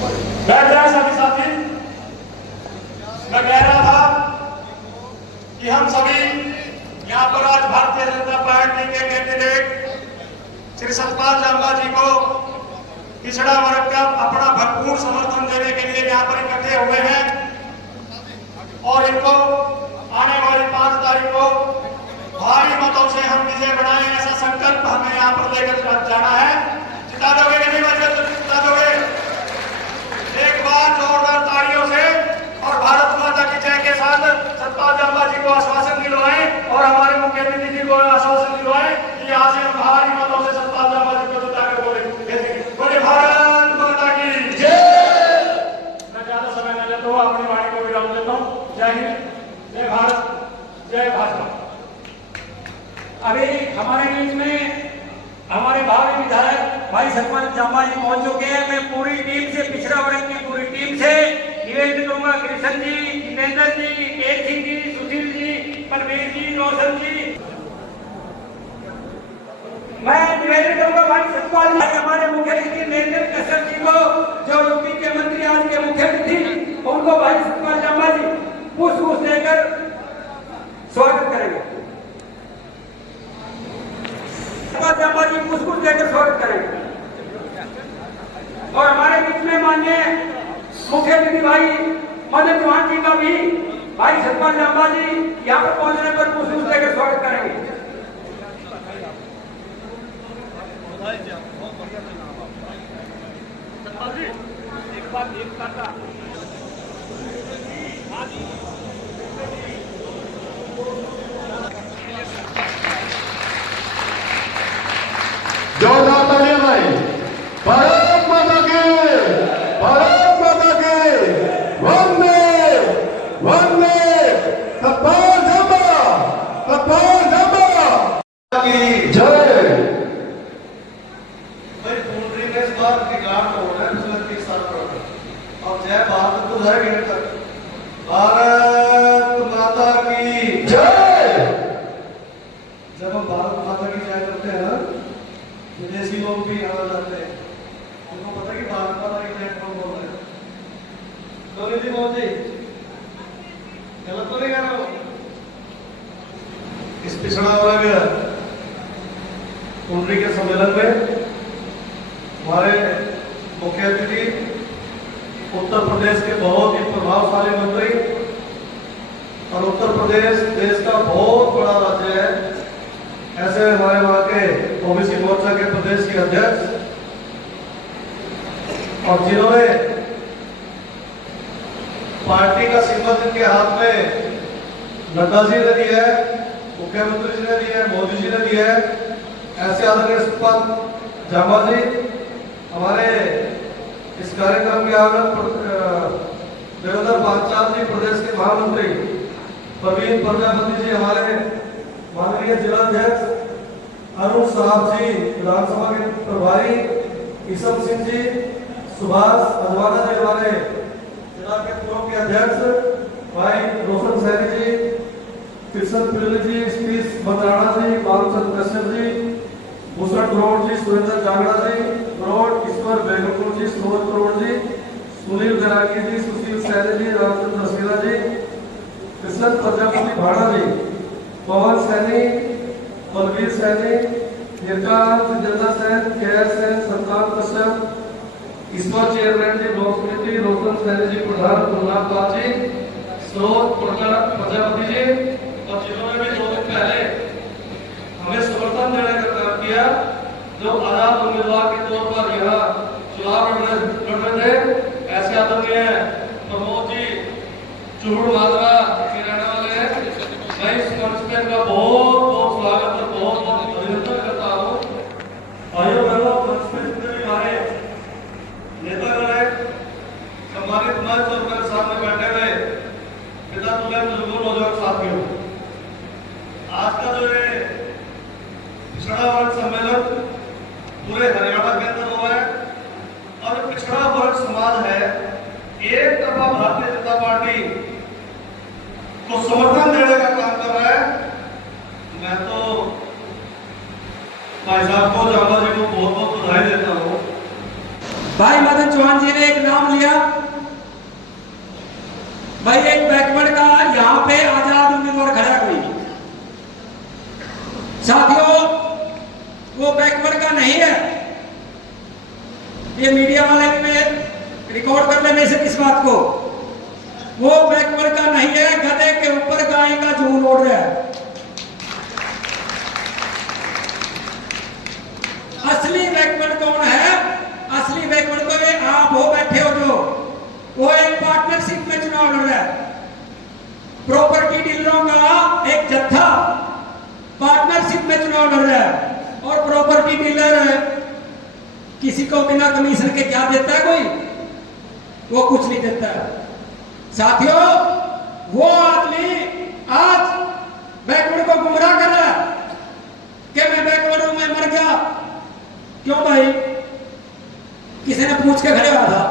बैठ जाए सभी साथी। मैं कह रहा था कि हम सभी यहाँ पर आज भारतीय जनता पार्टी के कैंडिडेट श्री सतपाल जांबा जी को पिछड़ा वर्ग का अपना भरपूर समर्थन देने के लिए यहाँ पर इकट्ठे हुए हैं और इनको आने वाली 5 तारीख को भारी मतों से हम विजय बनाए, ऐसा संकल्प हमें यहाँ पर लेकर जाना है। जिता दोगे कि नहीं बच्चे? जिता दोगे? एक बार जोरदार तालियों से और भारत माता की जय के साथ सतपाल जांबा जी को आश्वासन दिलवाएं और हमारे मुख्यमंत्री जी को आश्वासन दिलवाएं कि यहाँ से हम भारी मतों से सतपाल जांबा जी को जिताकर बोले भारत माता की जय। मैं ज्यादा समय न लेता हूँ, अपनी वाणी को विराम देता हूँ। जय हिंद, जय भारत, जय भाजपा। अभी हमारे बीच में हमारे भावी विधायक भाई सतपाल जांबा जी पहुंच चुके हैं। मैं पूरी टीम से, पिछड़ा वर्ग की पूरी टीम से निवेदन करूंगा, कृष्ण जी, जितेंद्र जी, एक सिंह जी, सुशील जी, परवीर जी, रोशन जी, मैं निवेदन करूंगा भाई सतपाल जी, हमारे मुख्यमंत्री नरेंद्र कश्यप जी को, जो यूपी के मंत्री आज के मुख्यमंत्री, उनको भाई सतपाल जांबा जी पुष्प देकर स्वागत करेंगे। जांबा जी पुष्प देकर स्वागत करेंगे। और हमारे बीच में माननीय मुख्य अतिथि भाई मदन चौहान जी का भी भाई सतपाल जांबा जी यहाँ पर पहुंचने पर पुष्प देकर स्वागत करेंगे। जोरदार तालियां भाई। भारत माता की, भारत माता की वंदे वंदे। सतपाल जांबा, सतपाल जांबा की जय। भाई बाउंड्री में इस बार की ग्रांट हो रहा है पिछले 30 साल पर, और जय भारत तो जाएगी नहीं तक। भारत माता की जय। जब हम भारत माता की जय करते हैं ना, विदेशी लोग भी आ जाते हैं, उनको पता है कि भारत माता की जय कौन बोल रहे हैं। तो निधि मोहन जी गलत तो नहीं कह रहा हूं? इस पिछड़ा वर्ग कुंडली के सम्मेलन में हमारे मुख्य अतिथि उत्तर प्रदेश के बहुत ही प्रभावशाली मंत्री, और उत्तर प्रदेश देश का बहुत बड़ा राज्य है, ऐसे हमारे वहां के ओबीसी मोर्चा के प्रदेश के अध्यक्ष, और जिन्होंने पार्टी का सिंबल जिनके हाथ में नड्डा जी ने दिया है, मुख्यमंत्री जी ने दिया है, मोदी जी ने दिया है, ऐसे आदरणीय सतपाल जांबा जी हमारे इस कार्यक्रम के आयोजक देवेंद्र पांचाल जी प्रदेश के महामंत्री, प्रवीण प्रजापति जी हमारे माननीय जिलाध्यक्ष, अरुण साहब जी विधानसभा के प्रभारी, ईसम सिंह जी, सुभाष अजवाना जी हमारे जिला के पूर्व के अध्यक्ष, भाई रोशन सैनी जी, कृष्ण पिल्ले जी, सतीश बंदराना जी, बालचंद्र कश्यप जी, भूषण करोड़ जी, सुरेंद्र जागड़ा जी, करोड़, ईश्वर बेगमपुर जी, सुमन करोड़ जी, सुनील बैरागी जी, सुशील सैनी जी, रामचंद्र रसीला जी, Krishna Prajapati Bhada ji, Pawan Saini, Balveer Saini, Jitendra Sain, KR Sain, Santan Kashyap, Ishwar chairman ji block समिति, रोशन सैनी जी प्रधान, गुरुनाथ लाल जी, स्रोत प्रजापति जी, और जिन्होंने भी 2 दिन पहले हमें समर्थन देने का काम किया, जो आजाद उम्मीदवार के तौर पर यहाँ चुनाव लड़ रहे थे, ऐसे आदरणीय प्रमोद जी चूड़ माजरा के रहने वाले हैं। मैं इस मंच पे इनका बहुत बहुत स्वागत और बहुत बहुत अभिनंदन करता हूँ। भाइयों बहनों, मंच पे जितने भी हमारे नेतागण हैं, सम्मानित मंच और मेरे सामने बैठे हुए पिता तुल्य बुजुर्गों, नौजवान साथियों, आज का जो ये पिछड़ा वर्ग सम्मेलन पूरे हरियाणा के अंदर हुआ है, और पिछड़ा वर्ग समाज है, एक तरफा भारतीय जनता पार्टी को समर्थन देने का काम कर रहा है। मैं तो भाई साहब को, जांबा जी को बहुत बहुत बधाई देता हूँ। भाई मदन चौहान जी ने एक नाम लिया, भाई एक बैकवर्ड का यहाँ पे आजाद उम्मीदवार खड़ा कोई साथियों, वो बैकवर्ड का नहीं है। ये मीडिया वाले में रिकॉर्ड कर लेने से किस बात को, वो बैकवर्ड का नहीं है, गधे के ऊपर गाय का जून ओढ़ रहा है। असली बैकवर्ड कौन है? असली बैकवर्ड तो ये आप हो बैठे हो जो, वो एक पार्टनरशिप में चुनाव लड़ रहा है। प्रॉपर्टी डीलरों का एक जत्था पार्टनरशिप में चुनाव लड़ रहा है, और प्रॉपर्टी डीलर किसी को बिना कमीशन के क्या देता है? कोई वो कुछ नहीं देता है। साथियों, वो आदमी आज बैकवर्ड को गुमराह कर रहा है कि मैं बैकवर्ड हूं, मैं मर गया। क्यों भाई? किसी ने पूछ के खड़े हुआ था,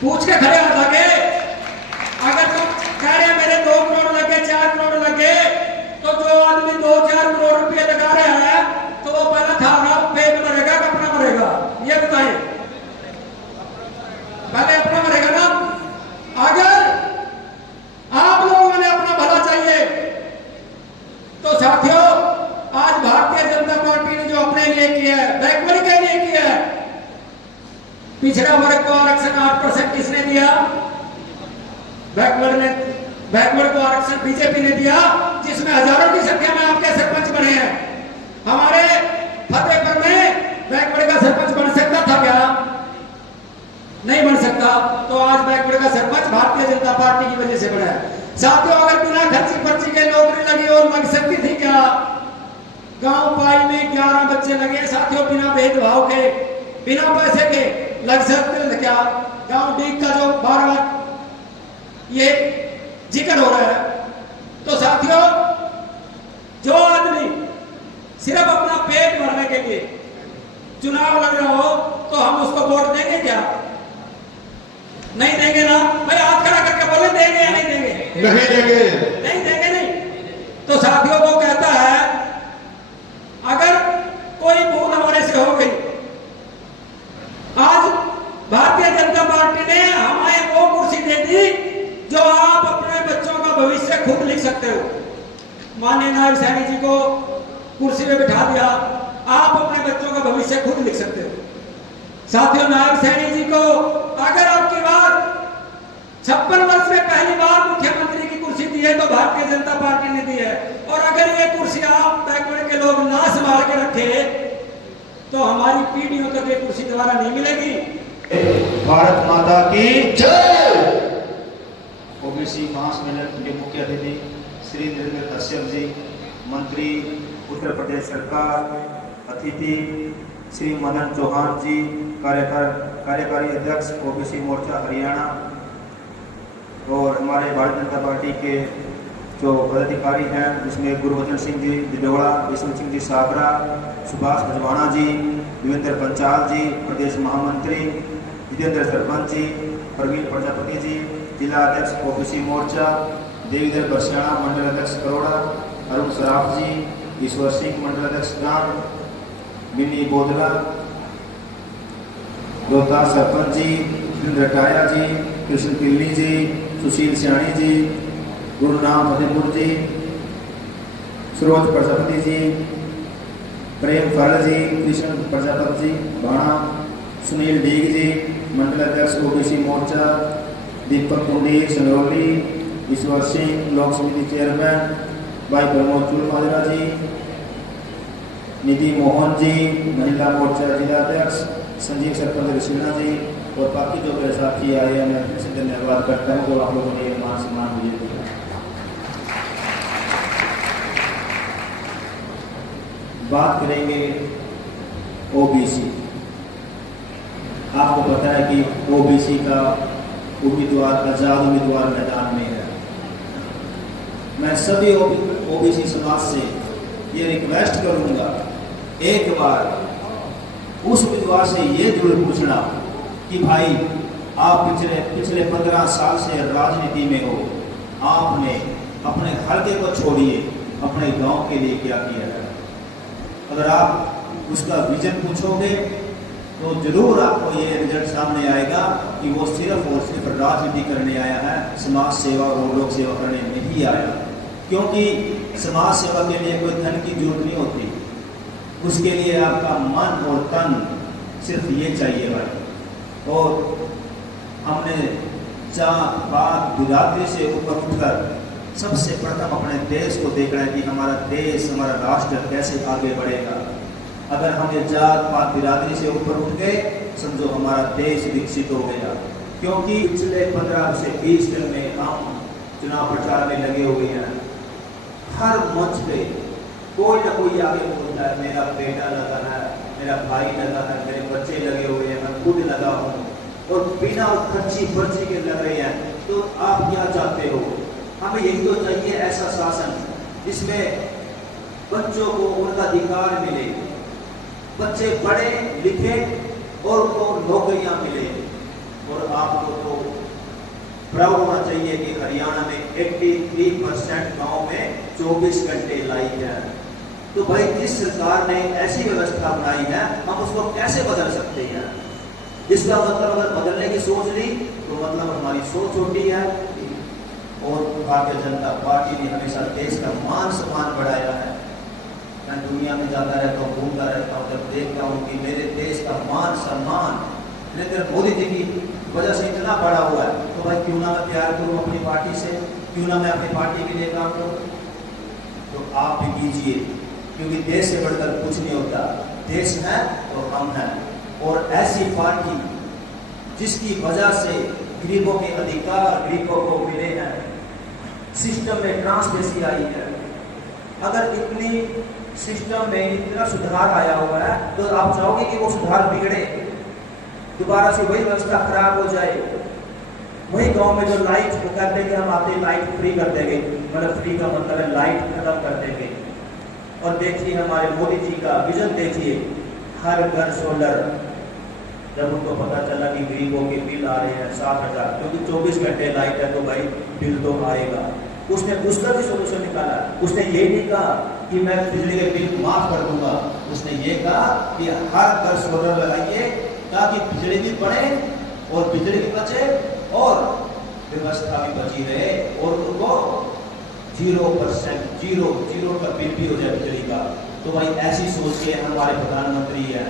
पूछ के खड़े हुआ था कि अगर तुम कह रहे मेरे 2 करोड़ लगे, 4 करोड़ लगे, तो जो आदमी 2-4 करोड़ रुपए लगा रहा है तो वो पहला था पेट मरेगा, कपड़ा मरेगा? ये बताइए, पहले अपना मरेगा ना। अगर आप लोगों ने अपना भला चाहिए तो साथियों, आज भारतीय जनता पार्टी ने जो अपने लिए किया है, बैकवर्ड के लिए किया है, पिछड़ा वर्ग को आरक्षण 8% किसने दिया? बैकवर्ड को आरक्षण बीजेपी ने दिया, जिसमें हजारों की संख्या में आपके सरपंच बने हैं। हमारे फतेहपुर में बैकवर्ड का सरपंच बन सकता था क्या? नहीं बन सकता। तो आज बैकवर्ड का सरपंच भारतीय जनता पार्टी की वजह से बना है। साथियों, अगर बिना खर्ची पर्ची के नौकरी लगी और लग सकती थी क्या? गांव पाई में 11 बच्चे लगे साथियों, बिना भेदभाव के, बिना पैसे के लग सकते थे क्या? गांव डीग का जो बार-बार ये जिक्र हो रहा है, तो साथियों, जो आदमी सिर्फ अपना पेट भरने के लिए चुनाव लड़ रहा हो तो हम उसको वोट देंगे क्या? नहीं देंगे ना भाई। हाथ खड़ा करके बोले देंगे या नहीं देंगे? नहीं देंगे, नहीं देंगे। नहीं तो साथियों, वो कहता है अगर कोई भूल हमारे से हो गई, आज भारतीय जनता पार्टी ने हमें वो कुर्सी दे दी जो आप अपने बच्चों का भविष्य खुद लिख सकते हो। माननीय नायब सैनी जी को कुर्सी पे बिठा दिया, आप अपने बच्चों का भविष्य खुद लिख सकते हो। साथियों, नायब सैनी जी को अगर आपकी बार 56 वर्ष में पहली बार मुख्यमंत्री की कुर्सी दी है तो भारतीय जनता पार्टी ने दी है, और अगर ये कुर्सी आप बैकवर्ड के लोग ना संभाल के रखे तो हमारी पीढ़ियों तक ये कुर्सी दोबारा नहीं मिलेगी। भारत माता की जय। ओबीसी महासम्मेलन के मुख्य अतिथि श्री नरेंद्र कश्यप जी, मंत्री उत्तर प्रदेश सरकार, अतिथि श्री मदन चौहान जी, कार्यकारी अध्यक्ष ओबीसी मोर्चा हरियाणा, और हमारे भारतीय जनता पार्टी के जो पदाधिकारी हैं, जिसमें गुरबचन सिंह जी बिजोड़ा, विष्णु सिंह जी साबरा, सुभाष भजवाना जी, देवेंद्र पंचाल जी, प्रदेश महामंत्री, जितेंद्र सरपंच जी, प्रवीण प्रजापति जी, जिला अध्यक्ष ओबीसी मोर्चा, देवीधर बरसियाणा, मंडल अध्यक्ष करोड़ा, अरुण सराफ जी, ईश्वर सिंह मंडल अध्यक्ष ग्राम, मिनी बोदला, रोहतास सरपंच जी, रटाया जी, कृष्ण पिल्ली जी, सुशील सियाणी जी, गुरुनाम फतेहपुर जी, सरोज प्रजापति जी, प्रेम फल जी, कृष्ण प्रजापति जी भाणा, सुनील डीग जी, मंडल अध्यक्ष ओबीसी मोर्चा, दीपक कुंडी संगरौली, ईश्वर सिंह लोक समिति चेयरमैन, भाई प्रमोद चुलमाजरा जी, निधि मोहन जी, महिला मोर्चा जिला अध्यक्ष, संजीव सरपंच ऋषिना जी, और बाकी जो मेरे साथी आए हैं, मैं फिर से धन्यवाद करता हूँ जो आप लोगों ने ये मान सम्मान मुझे दिया। बात करेंगे ओबीसी। आपको पता है कि ओबीसी का उम्मीदवार आजाद उम्मीदवार मैदान में है। मैं सभी ओबीसी समाज से ये रिक्वेस्ट करूंगा, एक बार उस उम्मीदवार से ये जरूर पूछना कि भाई आप पिछले 15 साल से राजनीति में हो, आपने अपने हल्के को छोड़िए, अपने गांव के लिए क्या किया है। अगर आप उसका विजन पूछोगे तो जरूर आपको ये रिजल्ट सामने आएगा कि वो सिर्फ और सिर्फ राजनीति करने आया है, समाज सेवा और लोक सेवा करने नहीं आया। क्योंकि समाज सेवा के लिए कोई धन की जरूरत नहीं होती, उसके लिए आपका मन और तन सिर्फ ये चाहिए भाई। और हमने जात पात बिरादरी से ऊपर उठकर सबसे प्रथम अपने देश को देखना है कि हमारा देश, हमारा राष्ट्र कैसे आगे बढ़ेगा। अगर हम ये जात पात बिरादरी से ऊपर उठ गए, समझो हमारा देश विकसित हो गया। क्योंकि पिछले 15 से 20 दिन में हम चुनाव प्रचार में लगे हुए हैं। हर मंच पे कोई ना कोई आगे बोलता है, मेरा बेटा लगा है, मेरा भाई लगा है, मेरे बच्चे लगे हुए हैं, मैं खुद लगा हूँ, और बिना खर्ची पर्ची के लग रहे हैं। तो आप क्या चाहते हो? हमें यही तो चाहिए, ऐसा शासन जिसमें बच्चों को उनका अधिकार मिले, बच्चे पढ़े लिखे और उनको नौकरियां मिले। और आपको तो प्राउड होना चाहिए कि हरियाणा में 83% गांव में 24 घंटे लाइट है। तो भाई जिस सरकार ने ऐसी व्यवस्था बनाई है, हम उसको कैसे बदल सकते हैं? इसका मतलब अगर बदलने की सोच ली तो मतलब हमारी सोच छोटी है। और भारतीय जनता पार्टी ने हमेशा देश का मान सम्मान बढ़ाया है। मैं दुनिया में जाता रहता हूँ, घूमता रहता हूँ, जब देखता हूँ कि मेरे देश का मान सम्मान नरेंद्र मोदी जी की वजह से इतना बढ़ा हुआ है, तो भाई क्यों ना मैं प्यार करूँ अपनी पार्टी से, क्यों ना मैं अपनी पार्टी के लिए काम करूँ? तो आप भी कीजिए, क्योंकि देश से बढ़कर कुछ नहीं होता। देश है तो हम हैं। और ऐसी पार्टी जिसकी वजह से गरीबों के अधिकार गरीबों को मिले हैं, सिस्टम में ट्रांसपेरेंसी आई है। अगर इतनी सिस्टम में इतना सुधार आया हुआ है, तो आप चाहोगे कि वो सुधार बिगड़े, दोबारा से वही व्यवस्था खराब हो जाए? वही गांव में जो लाइट वो कर देंगे, हम आते लाइट फ्री कर देंगे, मतलब फ्री का मतलब है लाइट खत्म कर देंगे। और देखिए हमारे मोदी जी का विजन देखिए, हर घर सोलर। जब उनको पता चला कि गरीबों के बिल आ रहे हैं 7,000, क्योंकि 24 घंटे लाइट है तो भाई बिल तो आएगा, उसने उसका भी सोल्यूशन निकाला। उसने ये नहीं कहा कि मैं बिजली के बिल माफ कर दूंगा, उसने ये कहा कि हर घर सोलर लगाइए ताकि बिजली भी बढ़े और बिजली भी बचे और व्यवस्था भी बची रहे, और उनको 0% जीरो का बिल भी हो जाए बिजली का। तो भाई ऐसी सोच के हमारे प्रधानमंत्री है।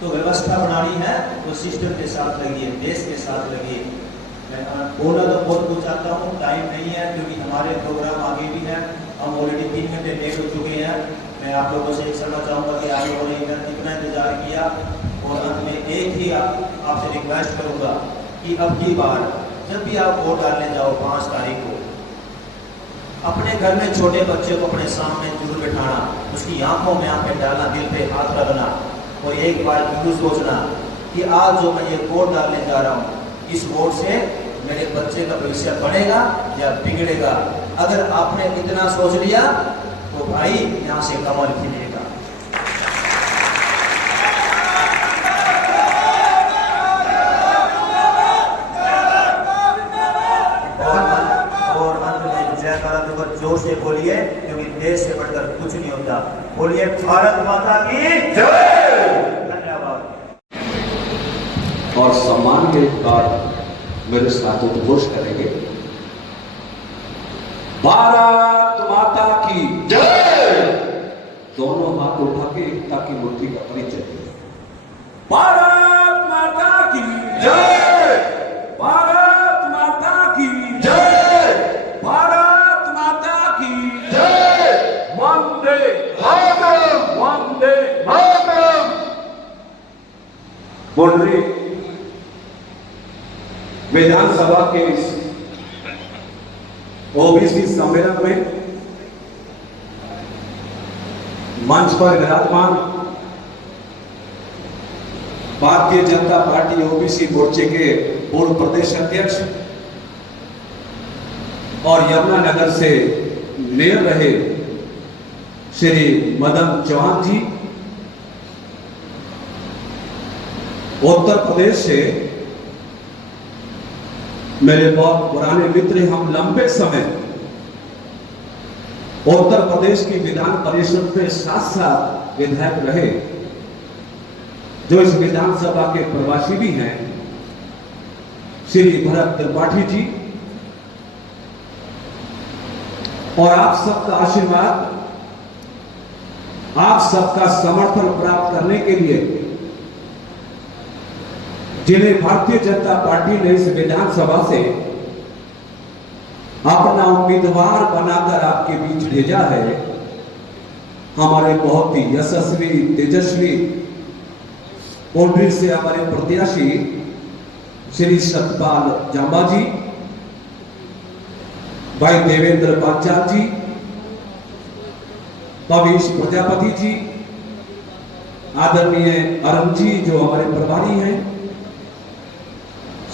तो व्यवस्था बनानी है तो सिस्टम के साथ लगिए, देश के साथ लगिए। मैं बोला तो बहुत कुछ चाहता हूँ, टाइम नहीं है क्योंकि हमारे प्रोग्राम आगे भी हैं। हम ऑलरेडी 3 घंटे लेट हो चुके हैं। मैं आप लोगों से एक समझना चाहूँगा कि आप लोगों ने इतना इंतजार किया, और अंत में एक ही आपसे रिक्वेस्ट करूँगा कि अब की बार जब भी आप वोट डालने जाओ 5 तारीख को, अपने घर में छोटे बच्चे को अपने सामने जरूर बिठाना, उसकी आंखों में आंखें डालना, दिल पे हाथ रखना, और एक बार जरूर सोचना कि आज जो मैं ये वोट डालने जा रहा हूँ, इस वोट से मेरे बच्चे का भविष्य बढ़ेगा या बिगड़ेगा। अगर आपने इतना सोच लिया तो भाई यहाँ से कमल खिलेगा। और अंत में जयकारा देकर जोर से बोलिए, क्योंकि देश से बढ़कर कुछ नहीं होता। बोलिए भारत माता की जय। धन्यवाद। और सम्मान के बाद मेरे साथ उद्घोष करेंगे, भारत माता की जय। दोनों हाथ उठा के एकता की मूर्ति का परिचय दें। भारत माता की जय, भारत माता की जय, भारत माता की जय। वंदे मातरम, वंदे मातरम। बोल रही विधानसभा के इस ओबीसी सम्मेलन में मंच पर विराजमान भारतीय जनता पार्टी ओबीसी मोर्चे के पूर्व प्रदेश अध्यक्ष और यमुनानगर से मेयर रहे श्री मदन चौहान जी, उत्तर प्रदेश से मेरे बहुत पुराने मित्र, हम लंबे समय उत्तर प्रदेश की विधान परिषद में 7 साल विधायक रहे, जो इस विधानसभा के प्रवासी भी हैं, श्री भरत त्रिपाठी जी, और आप सबका आशीर्वाद, आप सबका समर्थन प्राप्त करने के लिए जिन्हें भारतीय जनता पार्टी ने इस विधानसभा से अपना उम्मीदवार बनाकर आपके बीच भेजा है, हमारे बहुत ही यशस्वी तेजस्वी पोंड्री से हमारे प्रत्याशी श्री सतपाल जांबा जी, भाई देवेंद्र पांचाल जी, पवीश प्रजापति जी, आदरणीय अरुण जी जो हमारे प्रभारी हैं,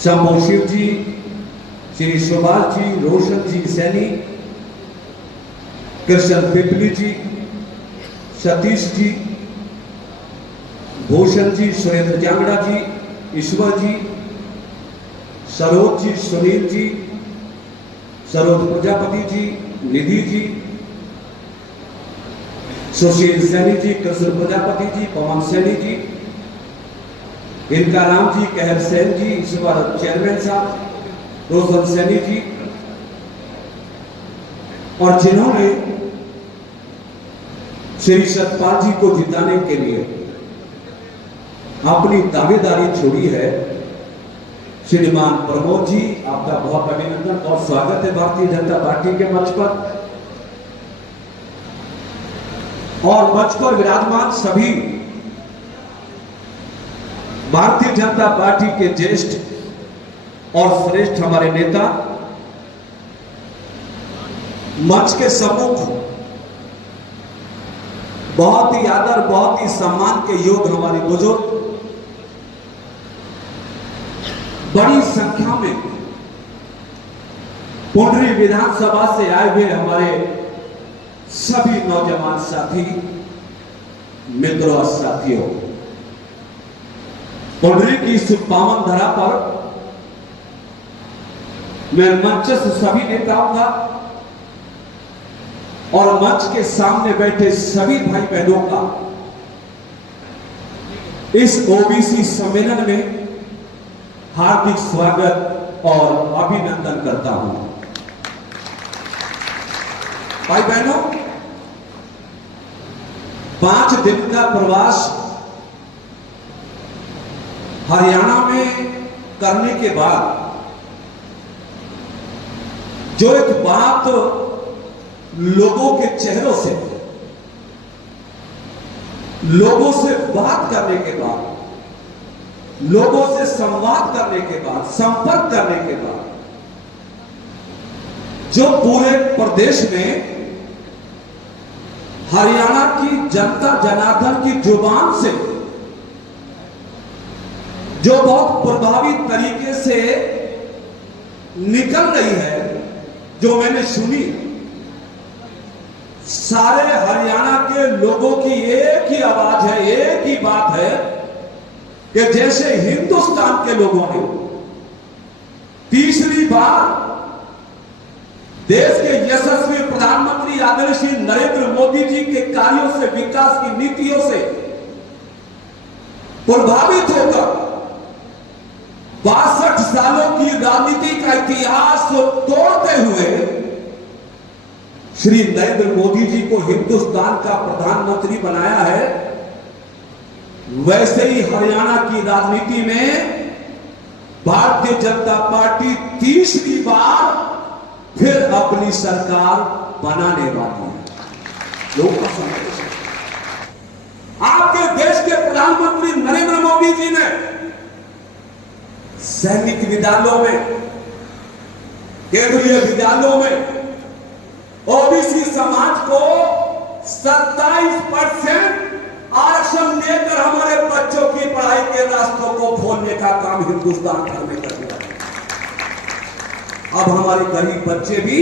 शंभू शिव जी, श्री सुभाष जी, रोशन जी सैनी, कृष्ण पिपली जी, सतीश जी, भूषण जी, सुरेंद्र जांगड़ा जी, ईश्वर जी, सरोज जी, सुनील जी, सरोज प्रजापति जी, निधि जी, सुशील सैनी जी, कृष्ण प्रजापति जी, पवन सैनी जी, इनका राम जी, कहर सैन जी, ईश्वर चेयरमैन साहब, रोशन सैनी जी, और जिन्होंने श्री सतपाल जी को जिताने के लिए अपनी दावेदारी छोड़ी है, श्रीमान प्रमोद जी, आपका बहुत अभिनंदन और स्वागत है भारतीय जनता पार्टी के मंच पर। और मंच पर विराजमान सभी भारतीय जनता पार्टी के ज्येष्ठ और श्रेष्ठ हमारे नेता, मंच के सम्मुख बहुत ही आदर, बहुत ही सम्मान के योग्य हमारे बुजुर्ग, बड़ी संख्या में पुंडरी विधानसभा से आए हुए हमारे सभी नौजवान साथी, मित्रों और साथियों, पुंडरी की इस पावन धरा पर मैं मंच से सभी नेताओं का और मंच के सामने बैठे सभी भाई बहनों का इस ओबीसी सम्मेलन में हार्दिक स्वागत और अभिनंदन करता हूं। भाई बहनों, 5 दिन का प्रवास हरियाणा में करने के बाद जो एक बात लोगों के चेहरों से, लोगों से बात करने के बाद, लोगों से संवाद करने के बाद, संपर्क करने के बाद, जो पूरे प्रदेश में हरियाणा की जनता जनार्दन की जुबान से जो बहुत प्रभावी तरीके से निकल रही है, जो मैंने सुनी, सारे हरियाणा के लोगों की एक ही आवाज है, एक ही बात है कि जैसे हिंदुस्तान के लोगों ने तीसरी बार देश के यशस्वी प्रधानमंत्री आदरणीय श्री नरेंद्र मोदी जी के कार्यों से, विकास की नीतियों से प्रभावित होकर 62 सालों की राजनीति का इतिहास तोड़ते हुए श्री नरेंद्र मोदी जी को हिंदुस्तान का प्रधानमंत्री बनाया है, वैसे ही हरियाणा की राजनीति में भारतीय जनता पार्टी तीसरी बार फिर अपनी सरकार बनाने वाली है। लोगों का संदेश है। आपके देश के प्रधानमंत्री नरेंद्र मोदी जी ने सैनिक विद्यालयों में, केंद्रीय विद्यालयों में ओबीसी समाज को 27% आरक्षण देकर हमारे बच्चों की पढ़ाई के रास्तों को खोलने का काम हिंदुस्तान भर में कर दिया। अब हमारे गरीब बच्चे भी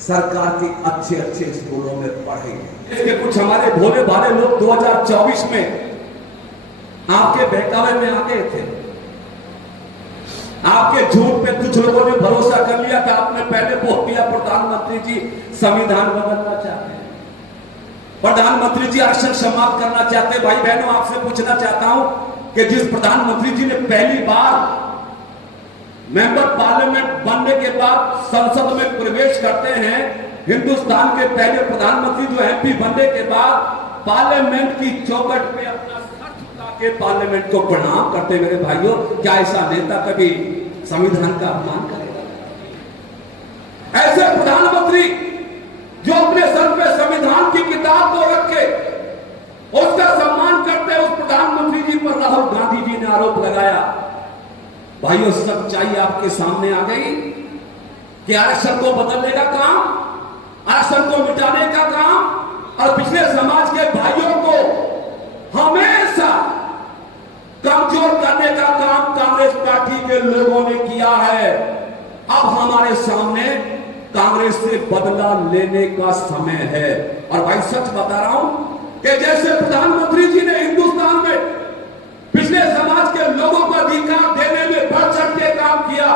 सरकार के अच्छे अच्छे स्कूलों में पढ़ेंगे। इसके कुछ हमारे भोले भाले लोग 2024 में आपके बहकावे में आ गए थे। आपके झूठ पे कुछ लोगों ने भरोसा कर लिया कि आपने पहले बोल दिया प्रधानमंत्री जी संविधान बदलना चाहते हैं। प्रधानमंत्री जी आरक्षण समाप्त करना चाहते। भाई बहनों, आपसे पूछना चाहता हूं कि जिस प्रधानमंत्री जी ने पहली बार मेंबर पार्लियामेंट बनने के बाद संसद में प्रवेश करते हैं, हिंदुस्तान के पहले प्रधानमंत्री जो एमपी बनने के बाद पार्लियामेंट की चौखट पे अपना सर झुका के पार्लियामेंट को प्रणाम करते। मेरे भाइयों, क्या ऐसा नेता कभी संविधान का अपमान करेगा? ऐसे प्रधानमंत्री जो अपने सर पे संविधान की किताब को रखे, उसका सम्मान करते, उस प्रधानमंत्री जी पर राहुल गांधी जी ने आरोप लगाया। भाइयों, सच्चाई आपके सामने आ गई कि आरक्षण को बदलने का काम, आरक्षण को मिटाने का काम और पिछले समाज के भाइयों को हमेशा कमजोर करने का काम कांग्रेस पार्टी के लोगों ने किया है। अब हमारे सामने कांग्रेस से बदला लेने का समय है। और भाई सच बता रहा हूं कि जैसे प्रधानमंत्री जी ने हिंदुस्तान में पिछले समाज के लोगों को अधिकार देने में बढ़ चढ़ के काम किया,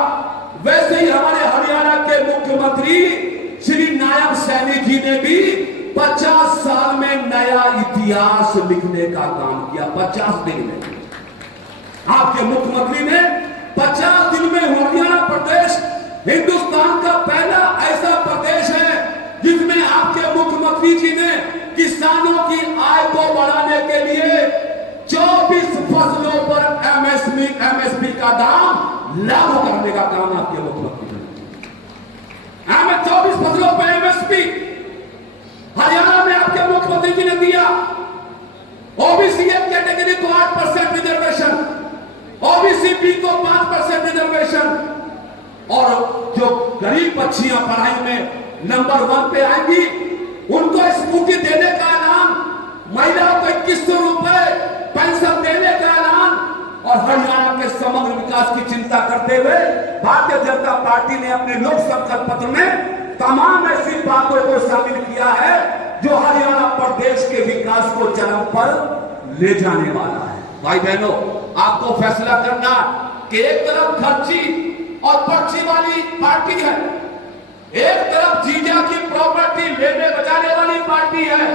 वैसे ही हमारे हरियाणा के मुख्यमंत्री श्री नायब सैनी जी ने भी 50 साल में नया इतिहास लिखने का काम किया। 50 दिन में आपके मुख्यमंत्री ने 50 दिन में हरियाणा प्रदेश हिंदुस्तान का पहला ऐसा प्रदेश है जिसमें आपके मुख्यमंत्री जी ने किसानों की आय को बढ़ाने के लिए 24 फसलों पर एमएसपी का दाम लागू करने का काम आपके मुख्यमंत्री ने। 24 फसलों पर एमएसपी हरियाणा में आपके मुख्यमंत्री जी ने दिया। ओबीसी कैटेगरी को 8% रिजर्वेशन, ओबीसी बी को 5% रिजर्वेशन, और जो गरीब बच्चियां पढ़ाई में नंबर 1 पे आएंगी उनको स्कूटी देने का ऐलान, महिलाओं को 2100 रुपए पेंशन देने का ऐलान, और हरियाणा के समग्र विकास की चिंता करते हुए भारतीय जनता पार्टी ने अपने लोक संकल्प पत्र में तमाम ऐसी बातों को शामिल किया है जो हरियाणा प्रदेश के विकास को चरम पर ले जाने वाला है। भाई बहनों, आपको फैसला करना कि एक तरफ खर्ची और पर्ची वाली पार्टी है, एक तरफ जीजा की प्रॉपर्टी लेने बचाने वाली पार्टी है,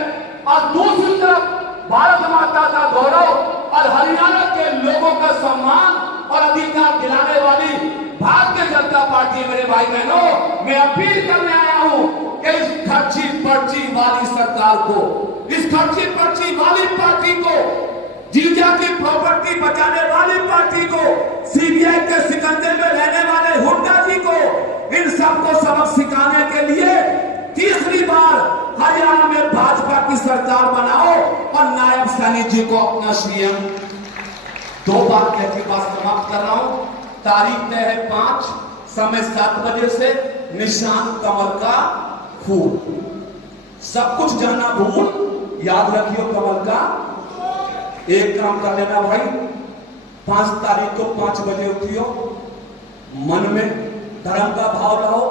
और दूसरी तरफ भारत माता का गौरव और हरियाणा के लोगों का सम्मान और अधिकार दिलाने वाली भारतीय जनता पार्टी। मेरे भाई बहनों, मैं अपील करने आया हूं कि इस खर्ची पर्ची वाली सरकार को, इस खर्ची पर्ची वाली पार्टी को, जीजा की प्रॉपर्टी बचाने वाली पार्टी को, सीबीआई के सिकंजे में रहने वाले हुड्डा जी को, इन सबको सबक सिखाने के लिए तीसरी बार हरियाणा में भाजपा की सरकार बनाओ और नायब सैनी जी को अपना सीएम। 2 बार कहती बात समाप्त कर रहा हूं। तारीख तय है 5, समय 7 बजे से, निशान कमल का फूल। सब कुछ जाना भूल, याद रखियो कमल का। एक काम कर लेना भाई, 5 तारीख को 5 बजे उठियो, मन में धर्म का भाव लाओ,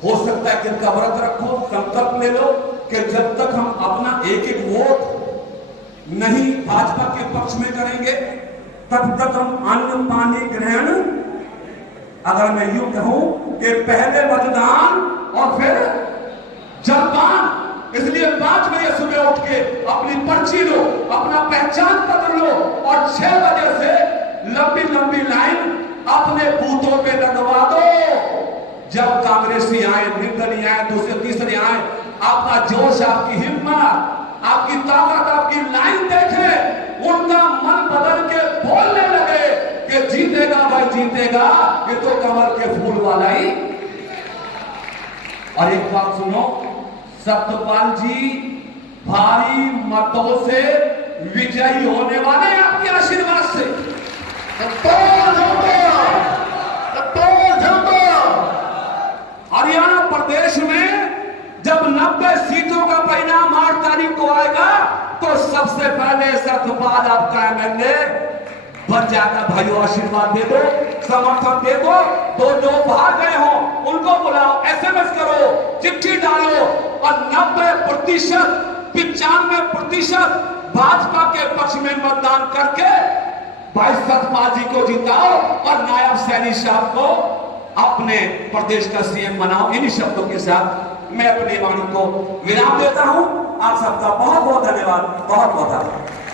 हो सकता है कि का व्रत रखो, संकल्प ले लो कि जब तक हम अपना एक वोट नहीं भाजपा के पक्ष में करेंगे तब तक हम अन्न पानी ग्रहण। अगर मैं यूं कहूं कि पहले मतदान और फिर जलपान, इसलिए 5 बजे सुबह उठ के अपनी पर्ची लो, अपना पहचान पत्र लो, और 6 बजे से लंबी लंबी लाइन अपने बूथों पे लगवा दो। जब कांग्रेसी आए, निर्दलीय आए, दूसरे तीसरे आए, आपका जोश, आपकी हिम्मत, आपकी ताकत, आपकी लाइन देखे, उनका मन बदल के बोलने लगे कि जीतेगा भाई जीतेगा, ये तो कमल के फूल वाला ही। और एक बात सुनो, सत्यपाल जी भारी मतों से विजयी होने वाले आपके आशीर्वाद से। हरियाणा प्रदेश में जब 90 सीटों का परिणाम 8 तारीख को आएगा तो सबसे पहले सत्यपाल आपका एमएलए बन जाएगा। भाइयों, आशीर्वाद दे दो, समर्थन दे दो। तो जो बाहर गए हो उनको बुलाओ, एसएमएस करो, चिट्ठी डालो, और 90%, 95% भाजपा के पक्ष में मतदान करके भाई सतपाल जी को जिताओ और नायब सैनी साहब को अपने प्रदेश का सीएम बनाओ। इन्हीं शब्दों के साथ मैं अपनी वाणी को विराम देता हूं। आप सबका बहुत बहुत धन्यवाद, बहुत बहुत आभार।